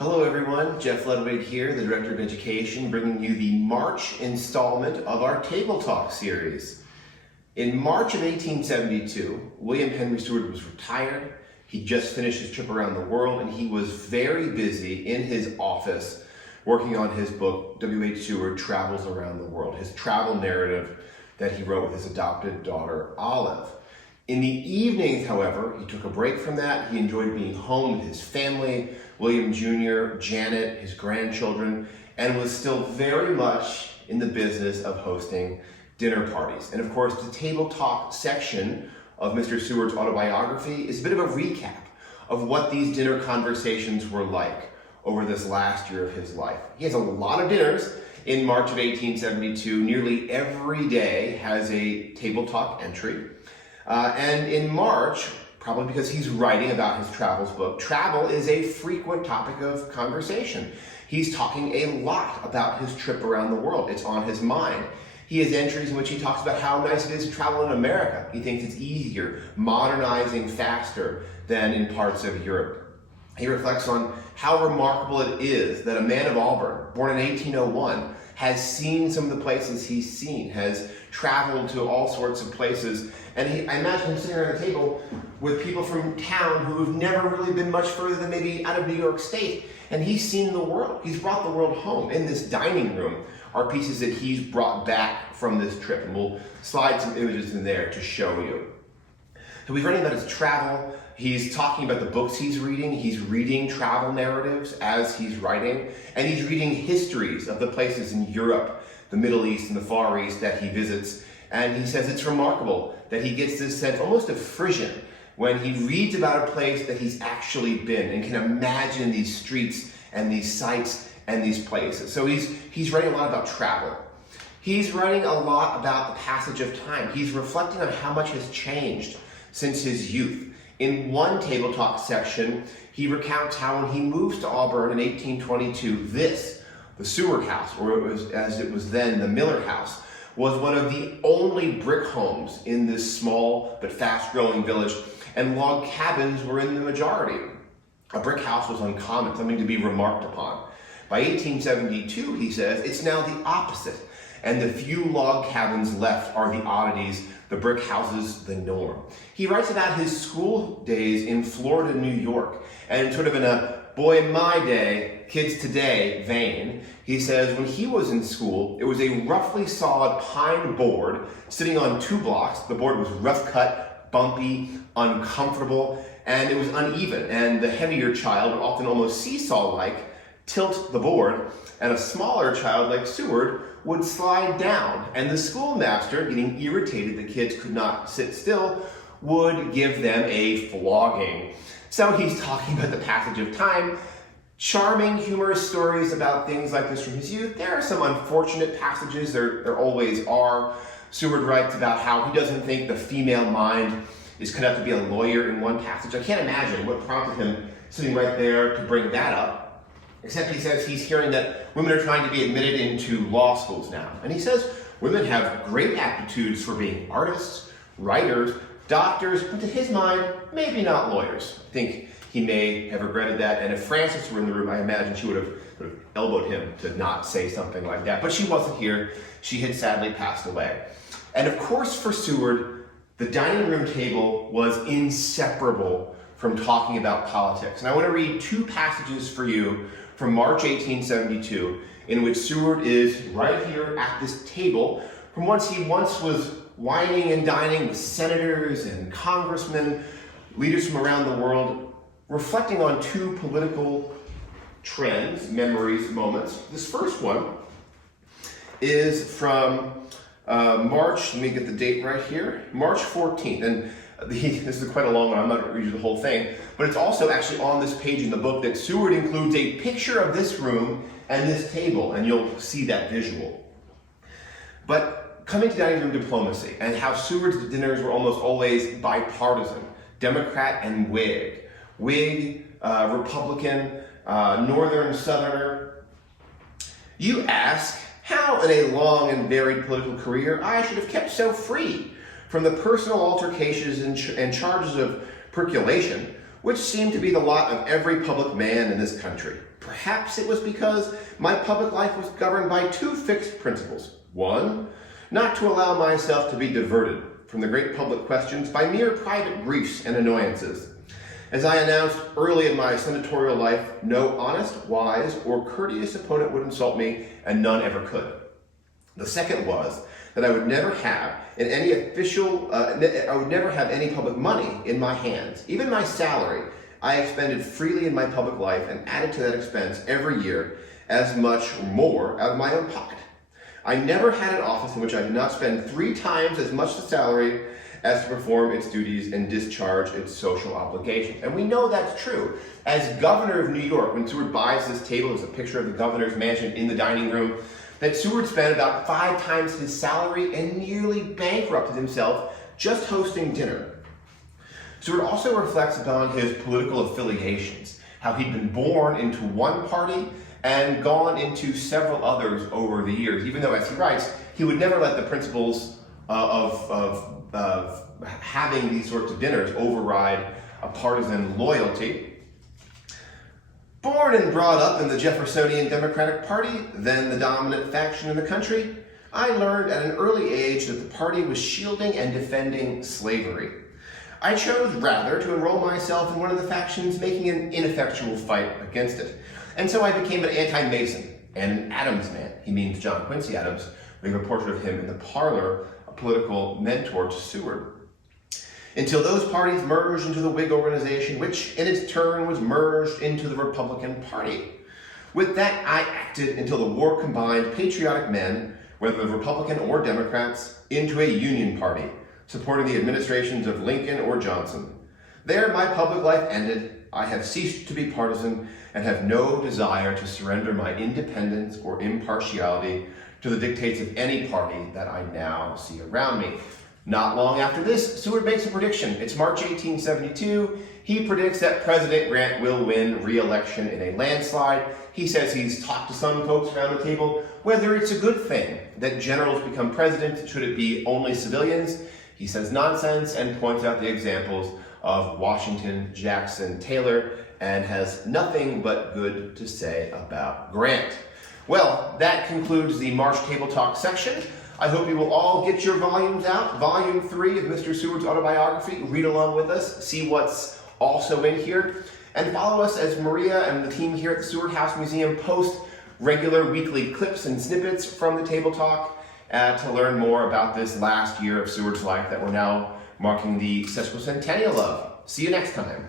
Hello everyone, Jeff Ledwig here, the Director of Education, bringing you the March installment of our Table Talk series. In March of 1872, William Henry Seward was retired. He just finished his trip around the world and he was very busy in his office working on his book, W.H. Seward Travels Around the World, his travel narrative that he wrote with his adopted daughter, Olive. In the evenings, however, he took a break from that. He enjoyed being home with his family, William Jr., Janet, his grandchildren, and was still very much in the business of hosting dinner parties. And of course, the Table Talk section of Mr. Seward's autobiography is a bit of a recap of what these dinner conversations were like over this last year of his life. He has a lot of dinners in March of 1872. Nearly every day has a Table Talk entry. And in March, probably because he's writing about his travels book, travel is a frequent topic of conversation. He's talking a lot about his trip around the world. It's on his mind. He has entries in which he talks about how nice it is to travel in America. He thinks it's easier, modernizing faster than in parts of Europe. He reflects on how remarkable it is that a man of Auburn, born in 1801, has seen some of the places he's seen, has traveled to all sorts of places. And I imagine him sitting around a table with people from town who have never really been much further than maybe out of New York State. And he's seen the world. He's brought the world home. In this dining room are pieces that he's brought back from this trip. And we'll slide some images in there to show you. So he's writing about his travel. He's talking about the books he's reading. He's reading travel narratives as he's writing. And he's reading histories of the places in Europe, the Middle East, and the Far East that he visits. And he says it's remarkable that he gets this sense almost of frisson when he reads about a place that he's actually been and can imagine these streets and these sights and these places. So he's writing a lot about travel. He's writing a lot about the passage of time. He's reflecting on how much has changed since his youth. In one Table Talk section, he recounts how when he moves to Auburn in 1822, the Seward house, or it was, as it was then, the Miller house, was one of the only brick homes in this small but fast-growing village, and log cabins were in the majority. A brick house was uncommon, something to be remarked upon. By 1872, he says, it's now the opposite, and the few log cabins left are the oddities, the brick houses the norm. He writes about his school days in Florida, New York, and sort of in a boy in my day, kids today vein, he says when he was in school, it was a roughly sawed pine board sitting on 2 blocks. The board was rough cut, bumpy, uncomfortable, and it was uneven. And the heavier child would often almost seesaw-like tilt the board, and a smaller child like Seward would slide down. And the schoolmaster, getting irritated the kids could not sit still, would give them a flogging. So he's talking about the passage of time, charming, humorous stories about things like this from his youth. There are some unfortunate passages, there always are. Seward writes about how he doesn't think the female mind is cut out to be a lawyer in one passage. I can't imagine what prompted him sitting right there to bring that up, except he says he's hearing that women are trying to be admitted into law schools now. And he says women have great aptitudes for being artists, writers, doctors, but to his mind, maybe not lawyers. I think he may have regretted that, and if Frances were in the room, I imagine she would have elbowed him to not say something like that. But she wasn't here. She had sadly passed away. And of course, for Seward, the dining room table was inseparable from talking about politics. And I want to read 2 passages for you from March 1872, in which Seward is right here at this table from whence he once was wining and dining with senators and congressmen, leaders from around the world, reflecting on 2 political trends, memories, moments. This first one is from March, let me get the date right here, March 14th. And this is quite a long one, I'm not going to read you the whole thing, but it's also actually on this page in the book that Seward includes a picture of this room and this table, and you'll see that visual. But coming to dining room diplomacy and how Seward's dinners were almost always bipartisan, Democrat and Whig, Republican, Northern, Southerner. You ask how in a long and varied political career I should have kept so free from the personal altercations and charges of percolation, which seem to be the lot of every public man in this country. Perhaps it was because my public life was governed by two fixed principles. One, not to allow myself to be diverted from the great public questions by mere private griefs and annoyances. As I announced early in my senatorial life, no honest, wise, or courteous opponent would insult me, and none ever could. The second was that I would never have any public money in my hands. Even my salary, I expended freely in my public life and added to that expense every year as much or more out of my own pocket. I never had an office in which I did not spend 3 times as much the salary as to perform its duties and discharge its social obligations. And we know that's true. As governor of New York, when Seward buys this table, there's a picture of the governor's mansion in the dining room, that Seward spent about 5 times his salary and nearly bankrupted himself just hosting dinner. Seward also reflects upon his political affiliations, how he'd been born into one party and gone into several others over the years, even though, as he writes, he would never let the principles of having these sorts of dinners override a partisan loyalty. Born and brought up in the Jeffersonian Democratic Party, then the dominant faction in the country, I learned at an early age that the party was shielding and defending slavery. I chose rather to enroll myself in one of the factions making an ineffectual fight against it. And so I became an anti-Mason and an Adams man. He means John Quincy Adams. We have a portrait of him in the parlor, a political mentor to Seward. Until those parties merged into the Whig organization, which in its turn was merged into the Republican Party. With that, I acted until the war combined patriotic men, whether Republican or Democrats, into a Union Party, supporting the administrations of Lincoln or Johnson. There, my public life ended. I have ceased to be partisan and have no desire to surrender my independence or impartiality to the dictates of any party that I now see around me. Not long after this, Seward makes a prediction. It's March 1872. He predicts that President Grant will win re-election in a landslide. He says he's talked to some folks around the table whether it's a good thing that generals become president, should it be only civilians. He says nonsense and points out the examples of Washington, Jackson, Taylor, and has nothing but good to say about Grant. Well, that concludes the March Table Talk section. I hope you will all get your volumes out. Volume 3 of Mr. Seward's autobiography. Read along with us, see what's also in here, and follow us as Maria and the team here at the Seward House Museum post regular weekly clips and snippets from the Table Talk to learn more about this last year of Seward's life that we're now marking the sesquicentennial of. See you next time.